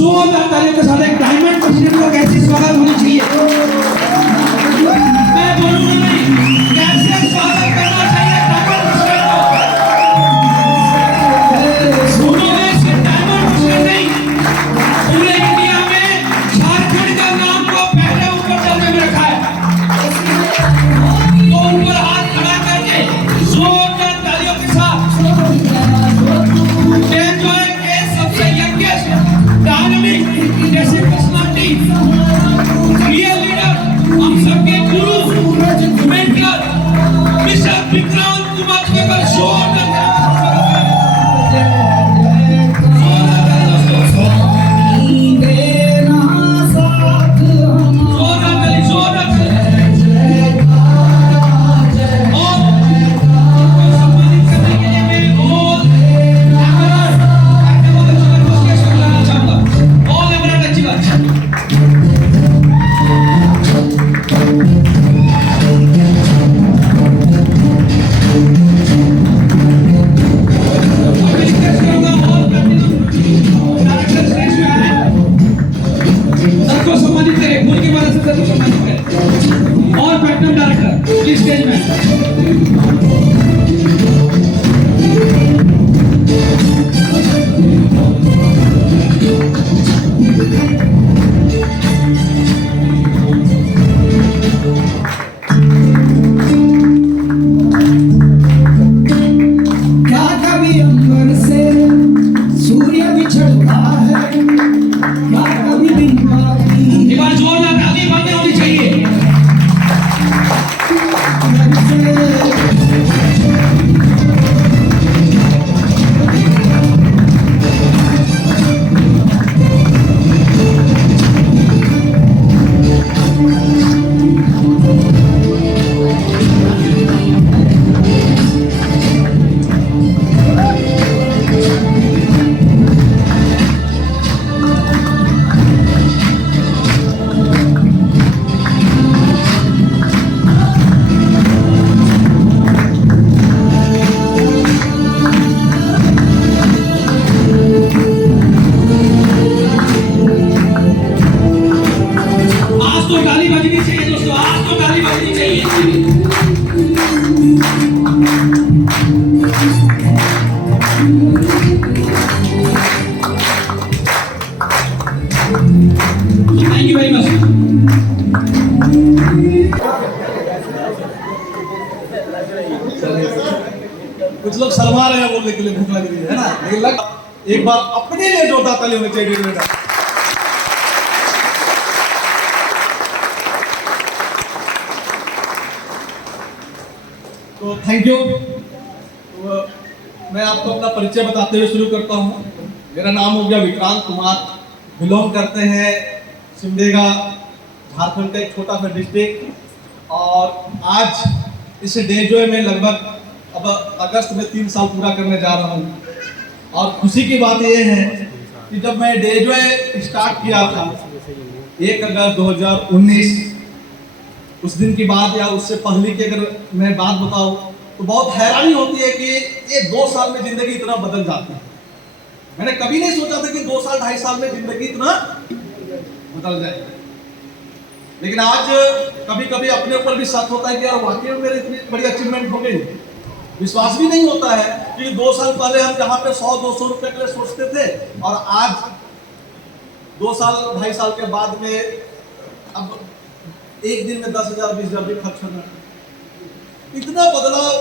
जोरदार तालियों के साथ एक डायमंड प्रेसिडेंट को कैसी स्वागत होनी चाहिए, मैं बोलूंगा नहीं, कैसे स्वागत करना चाहिए डायमंड प्रेसिडेंट को। उन्होंने सिर्फ डायमंड प्रेसिडेंट नहीं, पूरे इंडिया में झारखंड का नाम को पहले ऊपर दर्जे में रखा है। तो ऊपर हाथ खड़ा करके जोरदार तालियों के साथ डायनामिक जैसे पर्सनालिटी, रियल लीडर, हम सबके गुरु, मेंटर मिस्टर विक्रांत कुमार जी का जोरदार और प्लेटिनम डायरेक्टर प्लीज स्टेज में। क्या कभी अंबर से सूर्य बिछड़ता है, क्या कभी दिन बाकी एक बार जोरदार ताली बंद होनी चाहिए। तो ताली बजनी चाहिए दोस्तों, आज तो ताली बजनी चाहिए। Thank you very much. कुछ लोग शर्मा रहे हैं बोलने के लिए, भूख लग रही है ना, लेकिन एक बार अपने लिए जोरदार ताली होनी चाहिए बेटा। तो थैंक यू। तो मैं आपको अपना परिचय बताते हुए शुरू करता हूँ। मेरा नाम हो गया विक्रांत कुमार, बिलोंग करते हैं सिमडेगा, झारखंड का एक छोटा सा डिस्ट्रिक्ट। और आज इस डे जो है मैं लगभग अब अगस्त में 3 साल पूरा करने जा रहा हूँ। और खुशी की बात यह है कि जब मैं डे जो है स्टार्ट किया था 1 अगस्त 2019, उस दिन की बात या उससे पहले की अगर मैं बात बताऊं तो बहुत हैरानी होती है कि ये 2 साल में जिंदगी इतना बदल जाती है। मैंने कभी नहीं सोचा था कि 2 साल 2.5 साल में जिंदगी इतना बदल जाएगी। लेकिन आज कभी कभी अपने ऊपर भी शक होता है कि यार वाकई में मेरी इतनी बड़ी अचीवमेंट हो गई। विश्वास भी नहीं होता है कि 2 साल पहले हम जहाँ पे 100-200 रुपए के लिए सोचते थे और आज 2 साल 2.5 साल के बाद में अब एक दिन में 10,000 20,000 भी खर्च करना, इतना बदलाव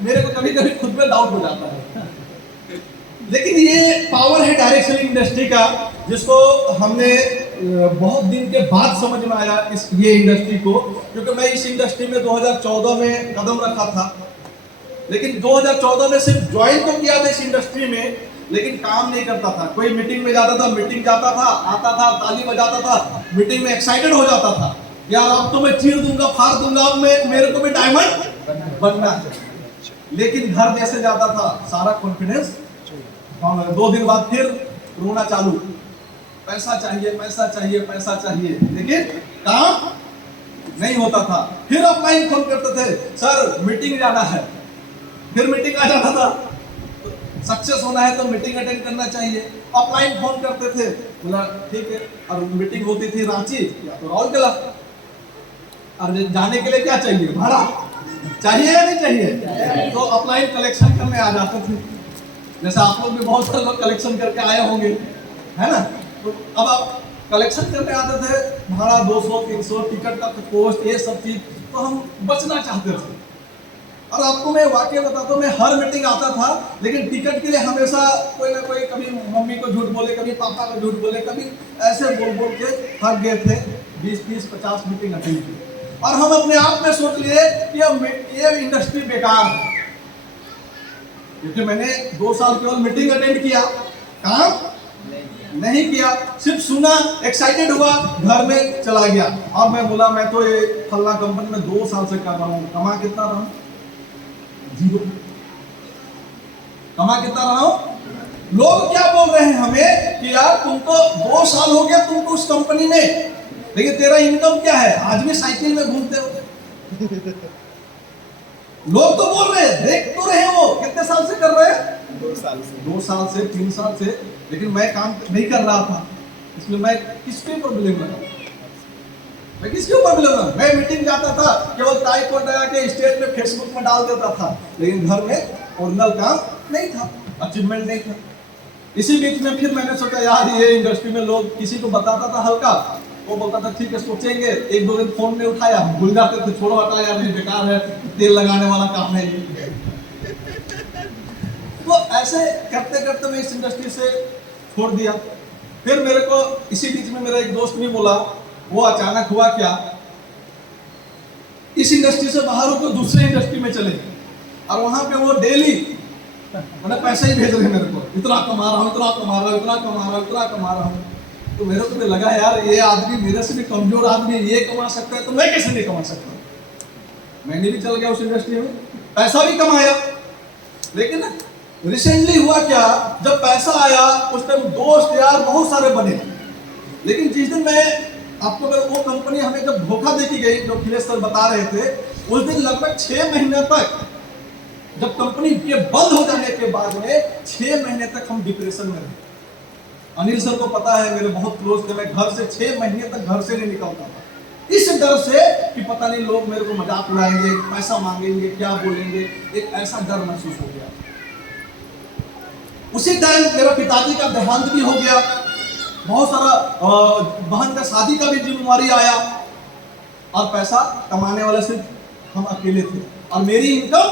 मेरे को कभी कभी खुद में डाउट हो जाता है। लेकिन ये पावर है डायरेक्ट सेलिंग इंडस्ट्री का, जिसको हमने बहुत दिन के बाद समझ में आया ये इंडस्ट्री को। क्योंकि मैं इस इंडस्ट्री में 2014 में कदम रखा था, लेकिन 2014 में सिर्फ ज्वाइन तो किया था इस इंडस्ट्री में, लेकिन काम नहीं करता था। कोई मीटिंग में जाता था, मीटिंग जाता था, आता था, ताली बजाता था, मीटिंग में एक्साइटेड हो जाता था, यार अब तो मैं चीर दूंगा, फाड़ दूंगा, अब मेरे को भी डायमंड बनना है। लेकिन घर जैसे जाता था सारा कॉन्फिडेंस, 2 दिन बाद फिर रोना चालू, पैसा चाहिए, पैसा चाहिए, पैसा चाहिए, लेकिन काम नहीं होता था। फिर ऑफलाइन फोन करते थे, सर मीटिंग जाना है, फिर मीटिंग आ जाता था। सक्सेस होना है तो मीटिंग अटेंड करना चाहिए। ऑफलाइन फोन करते थे, बोला ठीक है, और मीटिंग होती थी रांची या तो राउरकेला, और जाने के लिए क्या चाहिए, भाड़ा चाहिए या नहीं चाहिए, तो ऑफलाइन कलेक्शन करने आ जाते थे। जैसे आप लोग भी बहुत सारे लोग कलेक्शन करके आए होंगे, है ना। तो अब आप कलेक्शन करने आते थे, भाड़ा 200-300, टिकट का कॉस्ट, ये सब चीज, तो हम बचना चाहते थे। और आपको मैं वाकई बताता हूँ, मैं हर मीटिंग आता था, लेकिन टिकट के लिए हमेशा कोई ना कोई, कभी मम्मी को झूठ बोले, कभी पापा को झूठ बोले, कभी ऐसे बोल बोल के थक गए थे। 20-30-50 मीटिंग अटेंड की, और हम अपने आप में सोच लिए कि ये इंडस्ट्री बेकार है, क्योंकि मैंने 2 साल केवल मीटिंग अटेंड किया, काम नहीं किया, सिर्फ सुना, एक्साइटेड हुआ, घर में चला गया। और मैं बोला मैं तो ये फल्ला कंपनी में 2 साल से कर रहा हूँ, कमा कितना रहा हूँ, 0। कमा कितना रहा हूँ। लोग क्या बोल रहे हैं हमें कि यार तुम तो 2 साल हो गया तुमको उस कंपनी में, लेकिन तेरा इनकम क्या है, आज भी साइकिल में घूमते हो। लोग तो बोल रहे हैं, देख तो रहे हो, कितने साल से कर रहे हैं, 2 साल से 3 साल से, लेकिन मैं काम नहीं कर रहा था, इसलिए मैं किसके ऊपर ब्लेम लगाऊं, मैं किसके ऊपर ब्लेम लगाऊं। मैं मीटिंग जाता था, केवल टाई कोट लगा के स्टेज पे फेसबुक में डाल देता था, लेकिन घर में ओरिजिनल काम नहीं था, अचीवमेंट नहीं था। इसी बीच में फिर मैंने सोचा यार ये इंडस्ट्री में लोग, किसी को बताता था हल्का, वो बोलता था ठीक है सोचेंगे, 1-2 दिन फोन में उठाया, भूल जाते थे, छोड़ो हटा यार ये बेकार है, तेल लगाने वाला काम है ये। तो ऐसे करते करते मैं इस इंडस्ट्री से छोड़ दिया। फिर मेरे को इसी बीच में मेरा एक दोस्त भी बोला, वो अचानक हुआ क्या, इस इंडस्ट्री से बाहर होकर दूसरे इंडस्ट्री में चले, और वहां पे वो डेली मतलब पैसे ही भेज रहे हैं मेरे को, इतना कमा रहा हूँ, इतना कमा रहा हूँ, इतना कमा रहा हूँ, इतना कमा रहा हूँ। तो मेरे को भी लगा यार ये आदमी मेरे से भी कमजोर आदमी ये कमा सकता है, तो मैं कैसे नहीं कमा सकता। मैंने भी चल गया उस इंडस्ट्री में, पैसा भी कमाया। लेकिन रिसेंटली हुआ क्या, जब पैसा आया उस टाइम दोस्त यार बहुत सारे बने, लेकिन जिस दिन मैं आपको वो कंपनी हमें जब धोखा देके गई, जो अखिलेश सर बता रहे थे, उस दिन लगभग 6 महीने तक, जब कंपनी के बंद हो जाने के बाद में 6 महीने तक हम डिप्रेशन में रहे। अनिल सर को पता है, मेरे बहुत क्लोज थे, मैं घर से 6 महीने तक घर से नहीं निकलता था, इस डर से कि पता नहीं लोग मेरे को मजाक उड़ाएंगे, पैसा मांगेंगे, क्या बोलेंगे, एक ऐसा डर महसूस हो गया। उसी टाइम मेरा पिताजी का देहांत भी हो गया, बहुत सारा बहन का शादी का भी जिम्मेवारी आया, और पैसा कमाने वाले सिर्फ हम अकेले थे, और मेरी इनकम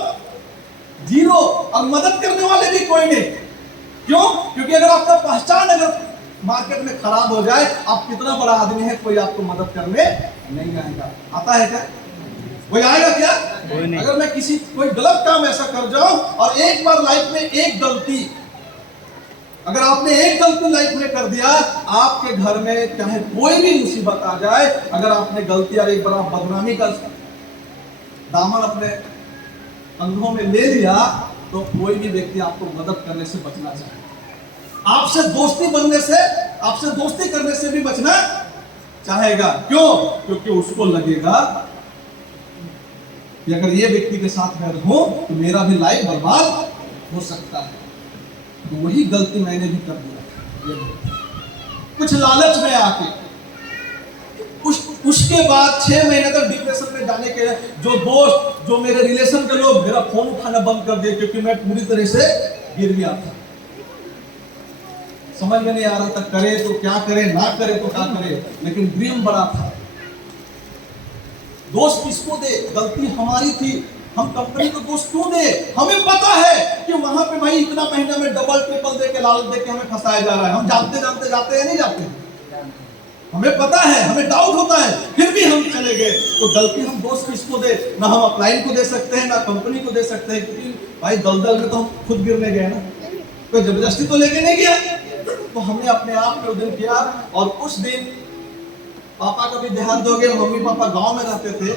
0, और मदद करने वाले भी कोई नहीं। क्यों? क्योंकि अगर आपका पहचान अगर मार्केट में खराब हो जाए, आप कितना बड़ा आदमी है, कोई आपको मदद करने नहीं आएगा। आता है क्या? कोई आएगा क्या? अगर मैं कोई गलत काम ऐसा कर जाऊं, और एक बार लाइफ में एक गलती, अगर आपने एक गलती लाइफ में कर दिया, आपके घर में चाहे कोई भी मुसीबत आ जाए, अगर आपने गलती और एक बार बदनामी का दामन अपने कंधों में ले लिया, तो कोई भी व्यक्ति आपको मदद करने से बचना चाहिए। आपसे दोस्ती बनने से, आपसे दोस्ती करने से भी बचना चाहेगा। क्यों? क्योंकि उसको लगेगा कि अगर ये व्यक्ति के साथ मैं रहूं तो मेरा भी लाइफ बर्बाद हो सकता है। तो वही गलती मैंने भी कर दिया, कुछ लालच में आके। उसके बाद 6 महीने तक डिप्रेशन में जाने के जो दोस्त, जो मेरे रिलेशन के लोग मेरा फोन उठाना बंद कर दिए, क्योंकि मैं पूरी तरह से गिर गया था। समझ में नहीं आ रहा था करे तो क्या करे, ना करे तो क्या करे, लेकिन ड्रीम बड़ा था। दोस्त किसको दे, गलती हमारी थी, हम कंपनी को दोस्त क्यों दे? हमें पता है कि वहां पे भाई इतना महीना में डबल ट्रिपल दे के लालच दे के हमें फंसाया जा रहा है। हम जानते जानते जाते हैं, नहीं जाते, हमें पता है, हमें डाउट होता है, फिर भी हम चले गए। तो गलती हम दोस्त किसको दे? ना हम अपलाइन को दे सकते हैं, ना कंपनी को दे सकते हैं, क्योंकि भाई दलदल में तो हम खुद गिरने गए ना, कोई जबरदस्ती तो लेके नहीं गया। तो हमने अपने आप में उद्यम किया, और उस दिन पापा का भी देहांत हो गया। मम्मी पापा गांव में रहते थे।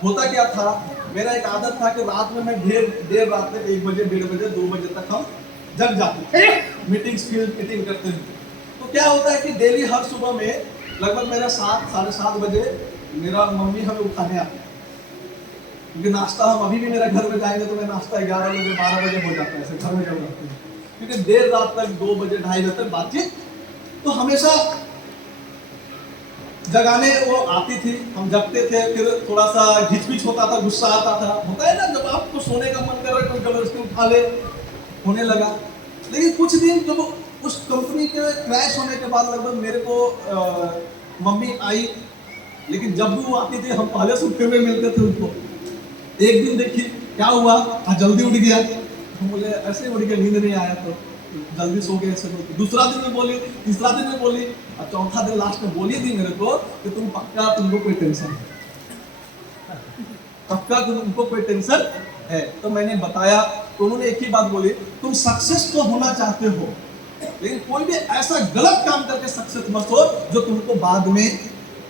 होता क्या था, मेरा एक आदत था कि रात में मैं देर रात में 1 बजे, 1:30 बजे, 2 बजे तक हम जग जाते, मीटिंग्स फील्ड मीटिंग करते हैं। तो क्या होता है कि डेली हर सुबह में लगभग मेरा 7, 7:30 बजे मेरा मम्मी हमें उठाने आती है, क्योंकि नाश्ता हम अभी भी मेरे घर में जाएंगे तो मैं नाश्ता 11 बजे 12 बजे हो जाता है, ऐसे घर में जब रहते हैं। क्योंकि देर रात तक 2 बजे 2:30 बजे तक बातचीत, तो हमेशा जगाने वो आती थी, हम जगते थे, फिर थोड़ा सा घिचपिच होता था, गुस्सा आता था, होता है ना जब आपको सोने का मन कर रहा है कोई जबरदस्ती उठा ले, होने लगा। लेकिन कुछ दिन जब उस कंपनी के क्रैश होने के बाद लगभग मेरे को मम्मी आई, लेकिन जब भी वो आती थी हम पहले से उठे हुए मिलते थे उनको। एक दिन देखिए क्या हुआ, आज जल्दी उठ गया, हम बोले ऐसे उठ गया, नींद नहीं आया तो जल्दी सो गए ऐसे। दूसरा दिन में बोली, तीसरा दिन में बोली, और चौथा दिन लास्ट में बोली थी मेरे को कि तुम पक्का, तुमको कोई टेंशन है, पक्का तुमको कोई टेंशन है। तो मैंने बताया, तो उन्होंने एक ही बात बोली, तुम सक्सेस तो होना चाहते हो, लेकिन कोई भी ऐसा गलत काम करके सक्सेस मत हो जो तुमको बाद में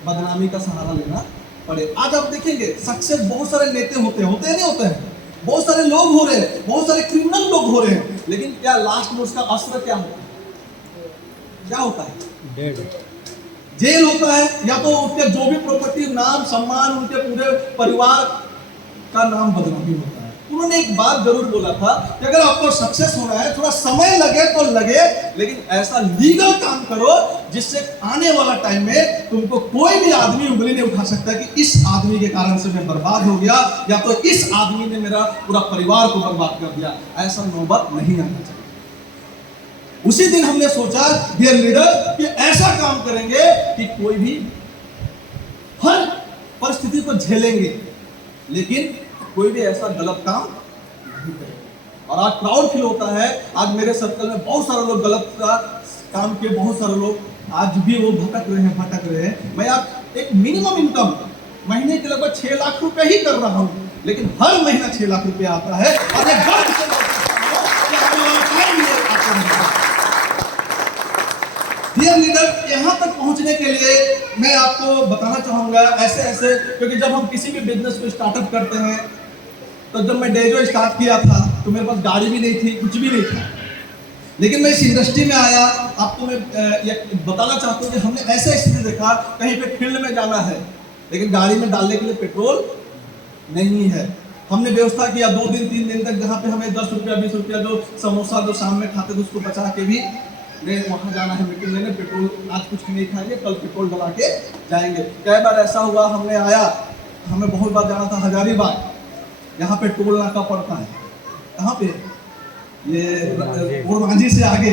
बदनामी का सहारा लेना पड़े। आज आप देखेंगे सक्सेस बहुत सारे नेता होते हैं नहीं होते हैं, बहुत सारे लोग हो रहे हैं, बहुत सारे क्रिमिनल लोग हो रहे हैं, लेकिन क्या लास्ट में उसका असर क्या होता है? क्या होता है? जेल होता है, या तो उसके जो भी प्रॉपर्टी, नाम, सम्मान, उनके पूरे परिवार का नाम बदनामी होता है। उन्होंने एक बात जरूर बोला था कि अगर आपको सक्सेस होना है, थोड़ा समय लगे तो लगे, लेकिन ऐसा लीगल काम करो जिससे आने वाला टाइम में तुमको कोई भी आदमी उंगली नहीं उठा सकता कि इस आदमी के कारण से मैं बर्बाद हो गया, या तो इस आदमी ने मेरा पूरा परिवार को बर्बाद कर दिया। ऐसा नौबत नहीं आना चाहिए। उसी दिन हमने सोचा डियर लीडर कि ऐसा काम करेंगे कि कोई भी हर परिस्थिति को झेलेंगे, लेकिन कोई भी ऐसा गलत काम नहीं करेगा। और आज प्राउड फील होता है, आज मेरे सर्कल में बहुत सारे लोग गलत काम किए, बहुत सारे लोग आज भी वो भटक रहे हैं। मैं आज एक मिनिमम इनकम महीने के लगभग 6 लाख रुपए ही कर रहा हूँ, लेकिन हर महीना 6 लाख रुपए आता है, और ये गर्व से डियर लीडर, यहाँ तक पहुँचने के लिए मैं आपको बताना चाहूँगा ऐसे, क्योंकि जब हम किसी भी बिजनेस को स्टार्टअप करते हैं, तो जब मैं डेजो स्टार्ट किया था तो मेरे पास गाड़ी भी नहीं थी, कुछ भी नहीं था, लेकिन मैं इस इंडस्ट्री में आया। आपको मैं ये बताना चाहता हूँ कि हमने ऐसा स्थिति देखा, कहीं पे फील्ड में जाना है, लेकिन गाड़ी में डालने के लिए पेट्रोल नहीं है। हमने व्यवस्था किया 2 दिन 3 दिन तक, जहाँ पे हमें 10 रुपया 20 रुपया जो समोसा जो शाम में खाते थे उसको बचा के भी वहाँ जाना है मीटिंग लेने, पेट्रोल आज कुछ नहीं खाएंगे, कल पेट्रोल डला के जाएंगे। कई बार ऐसा हुआ, हमने आया, हमें बहुत बार जाना था हजारीबाग, यहाँ पे टोल नाका पड़ता है, कहाँ पे ये मांझी से आगे,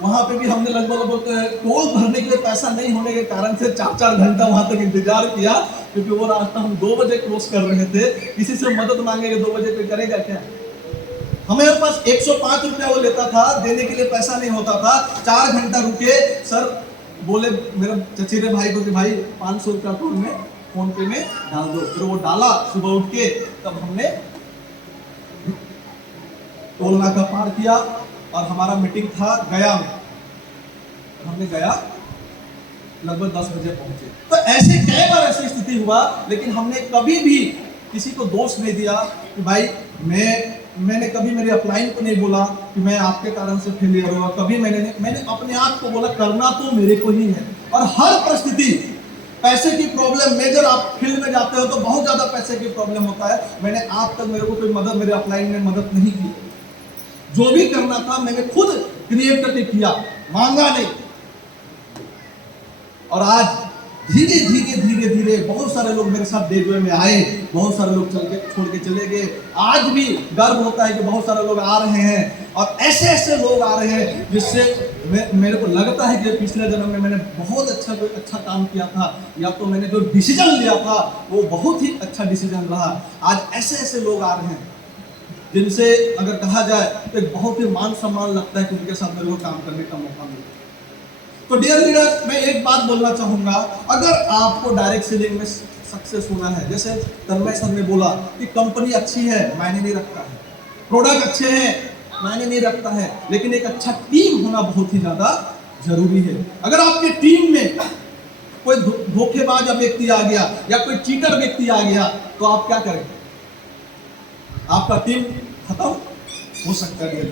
वहाँ पे भी हमने लगभग टोल भरने के लिए पैसा नहीं होने के कारण से 4-4 घंटा वहाँ तक इंतजार किया, क्योंकि वो रास्ता हम 2 बजे क्रॉस कर रहे थे। किसी से मदद मांगेंगे 2 बजे, कोई करेगा क्या? हमारे पास 105 रुपया वो लेता था, देने के लिए पैसा नहीं होता था। 4 घंटा रुके, सर बोले मेरे चचेरे भाई को कि भाई 500 रुपया टोल में फोन पे में डाल दो। फिर वो डाला सुबह उठ के, तब हमने टोल नाका पार किया, और हमारा मीटिंग था गया में, हमने गया लगभग 10 बजे पहुंचे। तो ऐसे कई बार ऐसी स्थिति हुआ, लेकिन हमने कभी भी किसी को दोष नहीं दिया कि भाई मैंने कभी मेरे अपलाइन को नहीं बोला कि मैं आपके कारण से फेलियर हुआ, कभी मैंने अपने आप को बोला करना तो मेरे को ही है। और हर परिस्थिति, पैसे की प्रॉब्लम मेजर, आप फील्ड में जाते हो तो बहुत ज्यादा पैसे की प्रॉब्लम होता है, मैंने आज तक मेरे को कोई मदद, मेरे अपलाइन ने मदद नहीं की। जो भी करना था मैंने खुद क्रिएट करके किया, मांगा नहीं। और आज धीरे धीरे बहुत सारे लोग मेरे साथ डेजो में आए, बहुत सारे लोग चल के छोड़ के चले गए। आज भी गर्व होता है कि बहुत सारे लोग आ रहे हैं, और ऐसे लोग आ रहे हैं जिससे मेरे को लगता है कि पिछले जन्म में मैंने बहुत अच्छा काम किया था, या तो मैंने जो डिसीजन लिया था वो बहुत ही अच्छा डिसीजन रहा। आज ऐसे लोग आ रहे हैं जिनसे अगर कहा जाए तो बहुत ही मान सम्मान लगता है कि उनके साथ मेरे को काम करने का मौका मिला। तो डियर लीडर, मैं एक बात बोलना चाहूँगा, अगर आपको डायरेक्ट सेलिंग में सक्सेस होना है, जैसे तन्मय सर ने बोला कि कंपनी अच्छी है मायने नहीं रखता है, प्रोडक्ट अच्छे हैं मायने नहीं रखता है, लेकिन एक अच्छा टीम होना बहुत ही ज़्यादा जरूरी है। अगर आपके टीम में कोई धोखेबाज व्यक्ति आ गया या कोई चीटर व्यक्ति आ गया, तो आप क्या करेंगे? आपका टीम खत्म हो सकता है।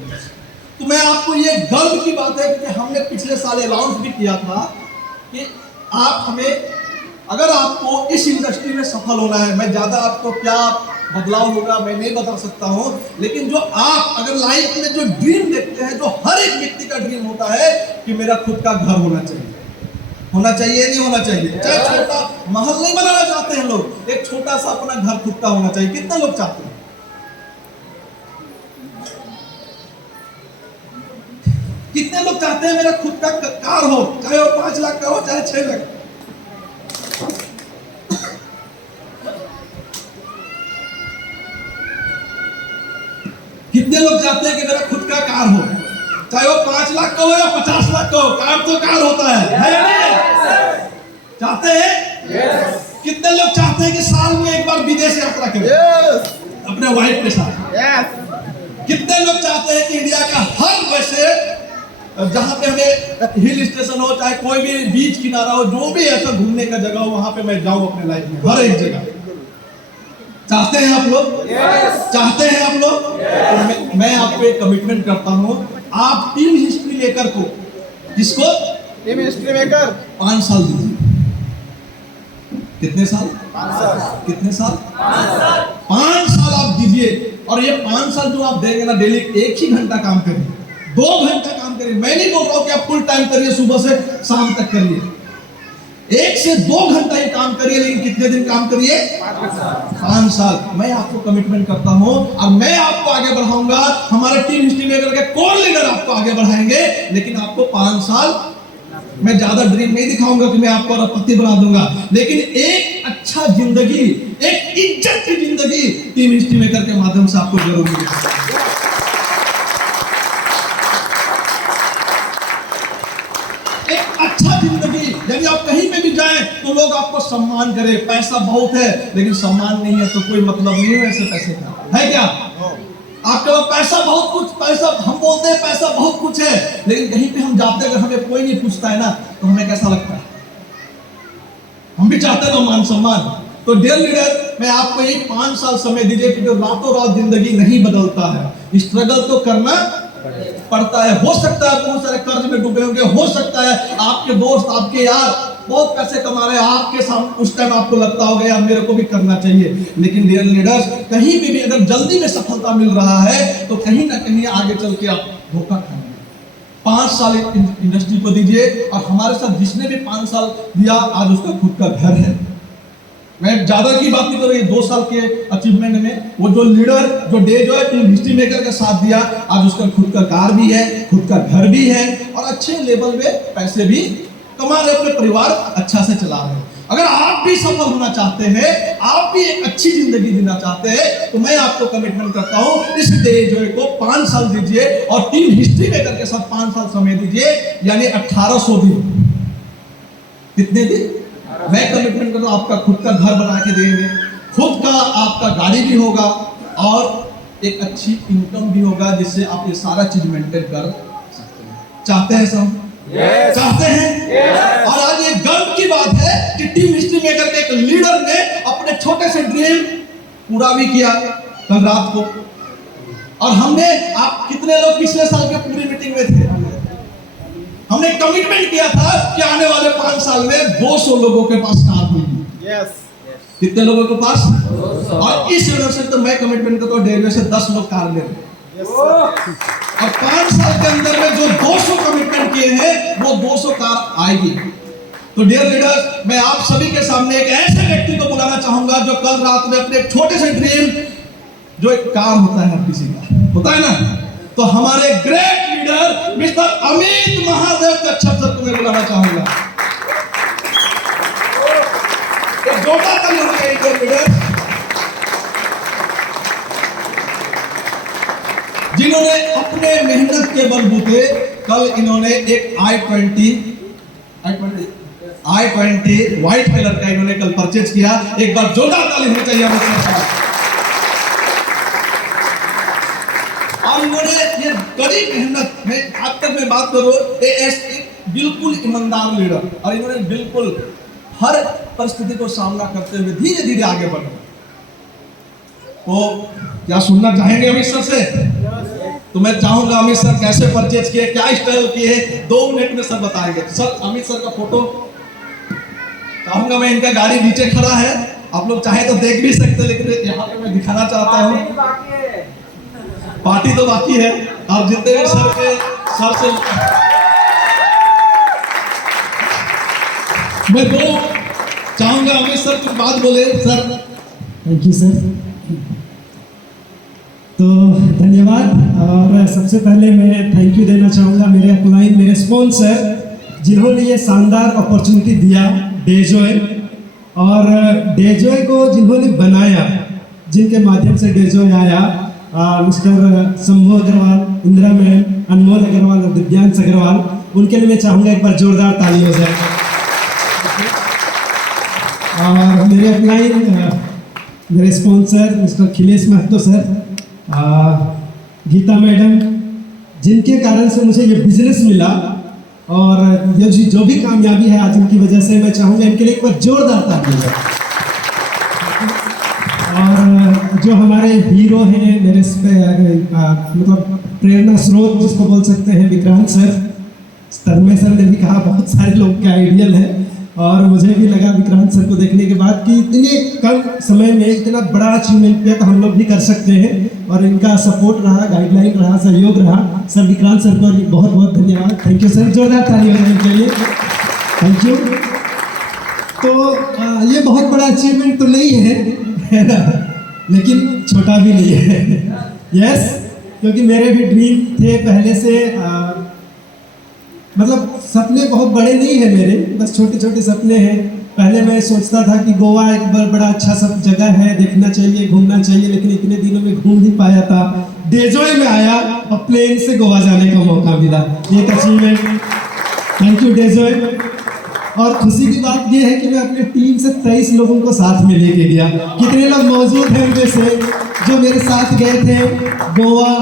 तो मैं आपको ये गर्व की बात है कि हमने पिछले साल अनाउंस भी किया था कि आप हमें, अगर आपको इस इंडस्ट्री में सफल होना है, मैं ज़्यादा आपको क्या बदलाव होगा मैं नहीं बता सकता हूँ, लेकिन जो आप अगर लाइफ में जो ड्रीम देखते हैं, जो हर एक व्यक्ति का ड्रीम होता है कि मेरा खुद का घर होना चाहिए, होना चाहिए नहीं होना चाहिए, चाहे छोटा महल नहीं बनाना चाहते हैं लोग, एक छोटा सा अपना घर खुद का होना चाहिए। कितने लोग चाहते हैं? कितने लोग चाहते हैं मेरा खुद का कार हो, चाहे वो 5 लाख का हो चाहे 6 लाख। कितने लोग चाहते हैं कि मेरा खुद का कार हो, चाहे वो 5 लाख का हो या 50 लाख का हो, कार तो कार होता है या नहीं? चाहते हैं? कितने लोग चाहते हैं कि साल में एक बार विदेश यात्रा करें अपने वाइफ के साथ? कितने लोग चाहते हैं कि इंडिया का हर वैसे जहां पे हमें हिल स्टेशन हो, चाहे कोई भी बीच किनारा हो, जो भी ऐसा घूमने का जगह हो, वहां पे मैं जाऊं अपने लाइफ में, हर एक जगह। चाहते हैं आप लोग? चाहते हैं आप लोग? तो मैं आपको एक कमिटमेंट करता हूं, आप टीम हिस्ट्री मेकर को, किसको? टीम हिस्ट्री मेकर 5 साल दीजिए। कितने साल? 5 साल। कितने साल? 5 साल आप दीजिए, और ये 5 साल जो आप देंगे ना, डेली 1 ही घंटा काम करिए, 2 घंटा काम करिए। मैं नहीं बोल रहा हूं कि आप फुल टाइम करिए, सुबह से शाम तक करिए, 1 से 2 घंटा ही काम करिए, लेकिन कितने दिन काम करिए? 5 साल। मैं आपको कमिटमेंट करता हूं, और मैं आपको आगे बढ़ाऊंगा। हमारे टीम हिस्ट्री मेकर के कोर लीडर आपको आगे बढ़ाएंगे, लेकिन आपको 5 साल मैं ज्यादा ड्रीम नहीं दिखाऊंगा कि मैं आपको अरबपति बना दूंगा, लेकिन एक अच्छा जिंदगी, एक इज्जत की जिंदगी टीम हिस्ट्री मेकर के माध्यम से आपको जरूर मिलेगी। एक अच्छा जिंदगी, यदि आप कहीं पे भी जाएं तो लोग आपको सम्मान करें। पैसा बहुत है लेकिन सम्मान नहीं है तो कोई मतलब नहीं है ऐसे पैसे का, है क्या? आपके पास पैसा बहुत कुछ, पैसा हम बोलते हैं पैसा बहुत कुछ है, लेकिन कहीं पे हम जाते हैं अगर हमें कोई नहीं पूछता है ना, तो हमें कैसा लगता है? हम भी चाहते हैं ना मान सम्मान। तो डियर लीडर, मैं आपको यही 5 साल समय दीजिए, क्योंकि रातों रात जिंदगी नहीं बदलता है, स्ट्रगल तो करना पड़ता है। हो सकता है बहुत सारे कर्ज में डूबे होंगे, हो सकता है आपके दोस्त, आपके यार बहुत पैसे कमा रहे हैं, आपके सामने उस टाइम आपको लगता होगा यार मेरे को भी करना चाहिए, लेकिन डियर लीडर्स, कहीं भी अगर जल्दी में सफलता मिल रहा है तो कहीं ना कहीं आगे चल के आप धोखा खाएंगे। 5 साल इंडस्ट्री को दीजिए, और हमारे साथ जिसने भी 5 साल दिया, आज उसका खुद का घर है। मैं ज्यादा की बात नहीं कर रही, 2 साल के अचीवमेंट में वो जो लीडर, जो डे जो है टीम हिस्ट्री मेकर का साथ दिया, आज उसका खुद का कार भी है, खुद का घर भी है, और अच्छे लेवल में पैसे भी कमा रहे, अपने परिवार अच्छा से चला रहे हैं। अगर आप भी सफल होना चाहते हैं, आप भी एक अच्छी जिंदगी जीना चाहते हैं, तो मैं आपको कमिटमेंट करता हूं, इस डे जो को 5 साल दीजिए, और टीम हिस्ट्री मेकर के साथ 5 साल समय दीजिए, यानी 1800 दिन। कितने दिन? मैं कमिटमेंट करता हूं, आपका खुद का घर बना के देंगे, खुद का आपका गाड़ी भी होगा, और एक अच्छी इनकम भी होगा, जिससे आप ये सारा चीज मेंटेन कर सकते हैं। चाहते हैं सब? चाहते हैं? और आज ये गर्व की बात है कि टीम हिस्ट्री मेकर के एक लीडर ने अपने छोटे से ड्रीम पूरा भी किया कल रात को। और हमने, आप कितने लोग पिछले साल के पूरी मीटिंग में थे? हमने कमिटमेंट किया था कि आने वाले 5 साल में 200 लोगों के पास कार होगी। कितने लोगों के पास? और इस लीडर से तो मैं कमिटमेंट करता हूं, डेढ़ से 10 लोग कार ले रहे। और 5 साल के अंदर में जो 200 कमिटमेंट किए हैं, वो 200 कार आएगी। तो डियर लीडर्स, मैं आप सभी के सामने एक ऐसे व्यक्ति को बुलाना चाहूंगा जो कल रात में अपने छोटे से ड्रीम, जो एक कार होता है, किसी का होता है ना, तो हमारे great leader mister Amit Mahadev के अच्छा सर को मैं बुलाना चाहूंगा। एक जोरदार ताली होनी चाहिए लीडर, जिन्होंने अपने मेहनत के बलबूते कल इन्होंने एक i20 व्हाइट कलर का इन्होंने कल परचेज किया। एक बार जोरदार ताली होनी चाहिए हमारे। और इन्होंने ये कड़ी मेहनत में, आज तक मैं बात करूं, एक बिल्कुल ईमानदार लीडर, और इन्होंने बिल्कुल हर परिस्थिति को सामना करते हुए धीरे धीरे आगे बढ़े। तो क्या सुनना चाहेंगे अमित सर से? तो मैं चाहूंगा अमित सर कैसे परचेज किए, क्या स्टाइल किए, 2 मिनट में सर बताएंगे। सर, अमित सर का फोटो चाहूंगा मैं, इनका गाड़ी नीचे खड़ा है, आप लोग चाहे तो देख भी सकते, लेकिन यहाँ पे मैं दिखाना चाहता हूँ। पार्टी तो बाकी है। और जितने भी सर से मैं दो चाहूंगा अमित सर कुछ बात बोले। Sir thank you sir. तो धन्यवाद। और सबसे पहले मैं थैंक यू देना चाहूँगा मेरे अपलाइन, मेरे स्पॉन्सर, जिन्होंने ये शानदार अपॉर्चुनिटी दिया, डेजॉय। और डेजॉय को जिन्होंने बनाया, जिनके माध्यम से डेजॉय आया, मिस्टर शंभू अग्रवाल, इंदिरा मैम, अनमोल अग्रवाल और दिव्यांश अग्रवाल, उनके लिए मैं चाहूँगा एक बार जोरदार ताली हो जाए। और मेरे अपलाइन, मेरे sponsor mister Khilesh Mahato sir, Geeta madam, जिनके कारण से मुझे ये बिजनेस मिला और ये जो भी कामयाबी है आज इनकी वजह से, मैं चाहूँगा इनके लिए एक बार जोरदार ताली हो। और जो हमारे हीरो हैं, मेरे मतलब प्रेरणा स्रोत जिसको बोल सकते हैं, विक्रांत सर, तन्मय सर ने भी कहा बहुत सारे लोग के आइडियल है। और मुझे भी लगा विक्रांत सर को देखने के बाद कि इतने कम समय में इतना बड़ा अचीवमेंट किया तो हम लोग भी कर सकते हैं। और इनका सपोर्ट रहा, गाइडलाइन रहा, सहयोग रहा। सर विक्रांत सर को बहुत बहुत धन्यवाद। थैंक यू सर, जोरदार ताली हो जाने के लिए। Thank you. तो ये बहुत बड़ा अचीवमेंट तो नहीं है ना, लेकिन छोटा भी नहीं है। यस, क्योंकि मेरे भी ड्रीम थे पहले से। मतलब सपने बहुत बड़े नहीं है मेरे, बस छोटे छोटे सपने हैं। पहले मैं सोचता था कि गोवा एक बड़ा अच्छा सब जगह है, देखना चाहिए, घूमना चाहिए, लेकिन इतने दिनों में घूम नहीं पाया था। डेजॉय में आया और प्लेन से गोवा जाने का मौका मिला, एक अचीवमेंट। Thank you Dejoy. और खुशी की बात यह है कि मैं अपने टीम से 23 लोगों को साथ में लेके गया। कितने लोग मौजूद हैं उनमें से जो मेरे साथ गए थे गोवा?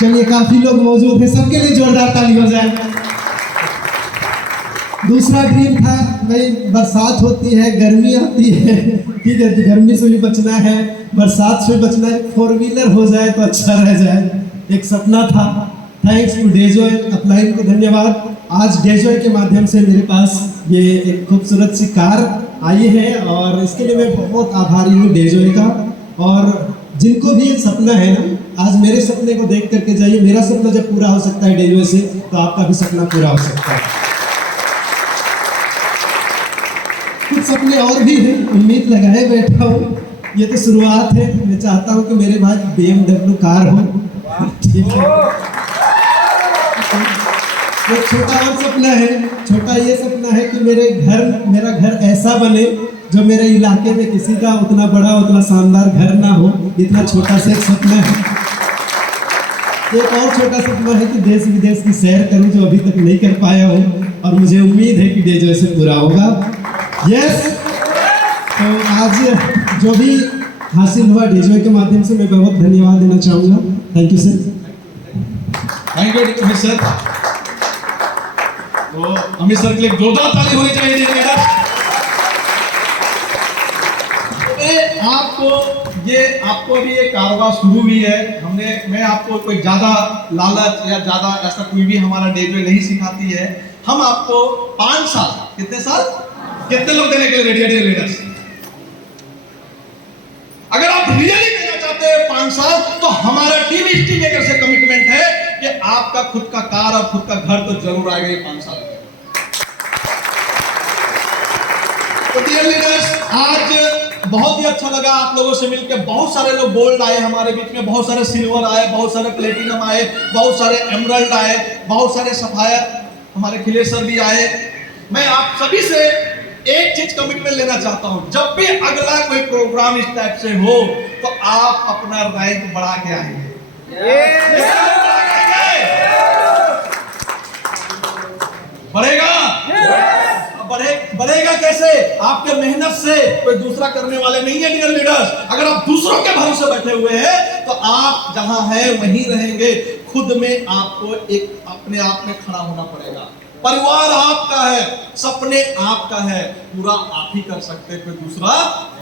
चलिए, काफी लोग मौजूद हैं, सबके लिए जोरदार ताली हो जाए। दूसरा ड्रीम था, भाई बरसात होती है, गर्मी आती है, ठीक है, गर्मी से भी बचना है, बरसात से बचना है, 4 व्हीलर हो जाए तो अच्छा रह जाए, एक सपना था। थैंक्स टू डेजॉय, अपलाइन को धन्यवाद। आज डेजॉय के माध्यम से मेरे पास ये एक खूबसूरत सी कार आई है और इसके लिए मैं बहुत आभारी हूँ डेजॉय का। और जिनको भी ये सपना है ना, आज मेरे सपने को देख करके जाइए। मेरा सपना जब पूरा हो सकता है डेजॉय से, तो आपका भी सपना पूरा हो सकता है। कुछ सपने और भी हैं, उम्मीद लगाए बैठा हूँ, ये तो शुरुआत है। मैं चाहता हूँ कि मेरे पास BMW कार हो, ठीक है। एक छोटा और सपना है, छोटा ये सपना है कि मेरा घर ऐसा बने जो मेरे इलाके में किसी का उतना बड़ा, उतना शानदार घर ना हो। इतना छोटा सा एक सपना है। एक और छोटा सपना है कि देश विदेश की सैर करूं, जो अभी तक नहीं कर पाया हूं, और मुझे उम्मीद है कि डेजॉय से पूरा होगा। यस, तो आज जो भी हासिल हुआ डेजॉय के माध्यम से, मैं बहुत धन्यवाद देना चाहूँगा। Thank you sir. Thank you Amit sir. तो अमित सर के लिए जोरदार ताली होनी चाहिए। आपको अभी ये कारोबार शुरू भी है। मैं आपको कोई ज्यादा लालच या ज्यादा ऐसा कोई भी हमारा डेजॉय नहीं सिखाती है। हम आपको 5 साल, कितने साल, कितने लोग देने के लिए रेडी है लीडर्स? अगर आप रियली देना चाहते हैं 5 साल, तो हमारा टीम टीम मेकर से कमिटमेंट है कि आपका खुद का कार और खुद का घर तो जरूर आएगा ये 5 साल में। तो डियर लीडर्स, आज बहुत ही अच्छा लगा आप लोगों से मिलकर। बहुत सारे लोग गोल्ड आए हमारे बीच में, बहुत सारे सिल्वर आए, बहुत सारे प्लेटिनम आए, बहुत सारे एमरल्ड आए, बहुत सारे सफायर, हमारे खिलेश सर भी आए। मैं आप सभी से एक चीज कमिटमेंट लेना चाहता हूं, जब भी अगला कोई प्रोग्राम इस टाइप से हो, तो आप अपना रैंक बढ़ा के आएंगे। बढ़ेगा? बढ़ेगा कैसे? आपके मेहनत से, कोई दूसरा करने वाले नहीं है डियर लीडर्स। अगर आप दूसरों के भरोसे बैठे हुए हैं, तो आप जहां हैं वहीं रहेंगे। खुद में आपको एक अपने आप में खड़ा होना पड़ेगा। परिवार आपका है, सपने आपका है, पूरा आप ही कर सकते हैं, कोई दूसरा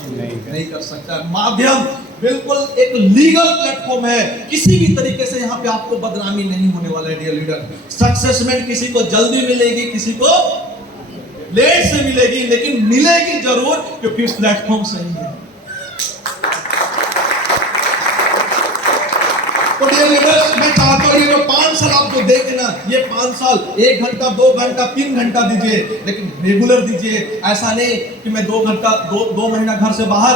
नहीं कर सकता। माध्यम बिल्कुल एक लीगल प्लेटफॉर्म है, किसी भी तरीके से यहाँ पे आपको बदनामी नहीं होने वाला है डियर लीडर। सक्सेसमेंट किसी को जल्दी मिलेगी, किसी को लेट से मिलेगी, लेकिन मिलेगी जरूर, क्योंकि प्लेटफॉर्म सही है। तो डियर लीडर्स, मैं चाहता हूँ ये जो 5 साल आप जो देखें ना, ये 5 साल 1 घंटा 2 घंटा 3 घंटा दीजिए, लेकिन रेगुलर दीजिए। ऐसा नहीं कि मैं 2 घंटा 2 महीना घर से बाहर,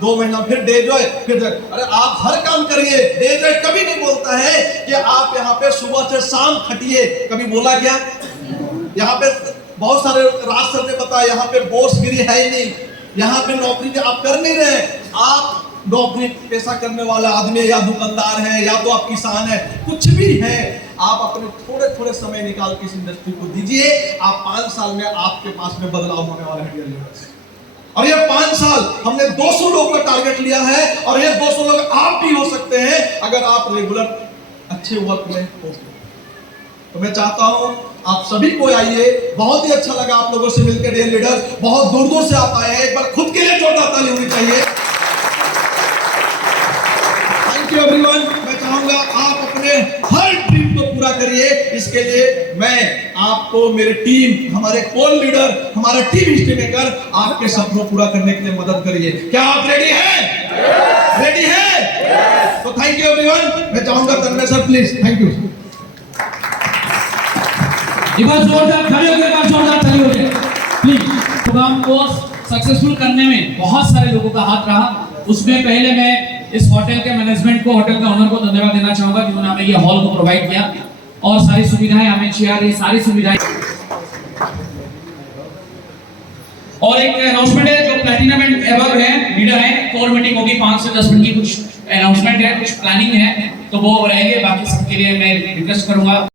2 महीना फिर डे जॉय, फिर अरे आप हर काम करिए। डे जॉय कभी नहीं बोलता है कि आप यहाँ पे सुबह से शाम खटिए, कभी बोला क्या? यहाँ पे बहुत सारे राज सर ने बताया, यहाँ पे बोसगिरी है ही नहीं, यहाँ पे नौकरी आप कर नहीं रहे। आप नौकरी पेशा करने वाला आदमी, या दुकानदार है, या तो आप किसान है, कुछ भी है, आप अपने थोड़े थोड़े समय निकाल के इस इंडस्ट्री को दीजिए। आप 5 साल में आपके पास में बदलाव होने वाला है डियर लीडर्स। और ये 5 साल हमने 200 लोग का टारगेट लिया है, और ये 200 लोग आप भी हो सकते हैं अगर आप रेगुलर अच्छे वर्क में हो। तो मैं चाहता हूं आप सभी को आइए। बहुत ही अच्छा लगा आप लोगों से मिलकर डियर लीडर्स। बहुत दूर दूर से आप आए हैं, एक बार खुद के लिए जोरदार ताली होनी चाहिए। Thank you everyone. मैं चाहूंगा आप अपने हर ड्रीम को पूरा करिए। इसके लिए मैं आपको, मेरे टीम, हमारे कोल लीडर, हमारा टीम हिस्ट्री मेकर आपके सपनों पूरा करने के लिए मदद करिए। क्या आप रेडी हैं? रेडी हैं? तो थैंक यू एवरीवन। मैं चाहूंगा तन्मय सर प्लीज। Thank you. एक बार जोरदार खड़े हो गए, एक बार जोरदार ताली हो गए प्लीज। प्रोग्राम को सक्सेसफुल करने में बहुत सारे लोगों का हाथ रहा। उसमें पहले मैं इस होटल के मैनेजमेंट को, होटल का ओनर को धन्यवाद देना चाहूंगा जिन्होंने हमें ये हॉल को प्रोवाइड किया और सारी सुविधाएं हमें, चेयर, ये सारी सुविधाएं। और एक अनाउंसमेंट है, जो प्लैटिनम एंड एबव है, लीडर है, कोर मीटिंग होगी 5 से 10 मिनट की, कुछ अनाउंसमेंट है, कुछ प्लानिंग है, तो वो रहेंगे। बाकी सबके लिए मैं रिक्वेस्ट करूंगा।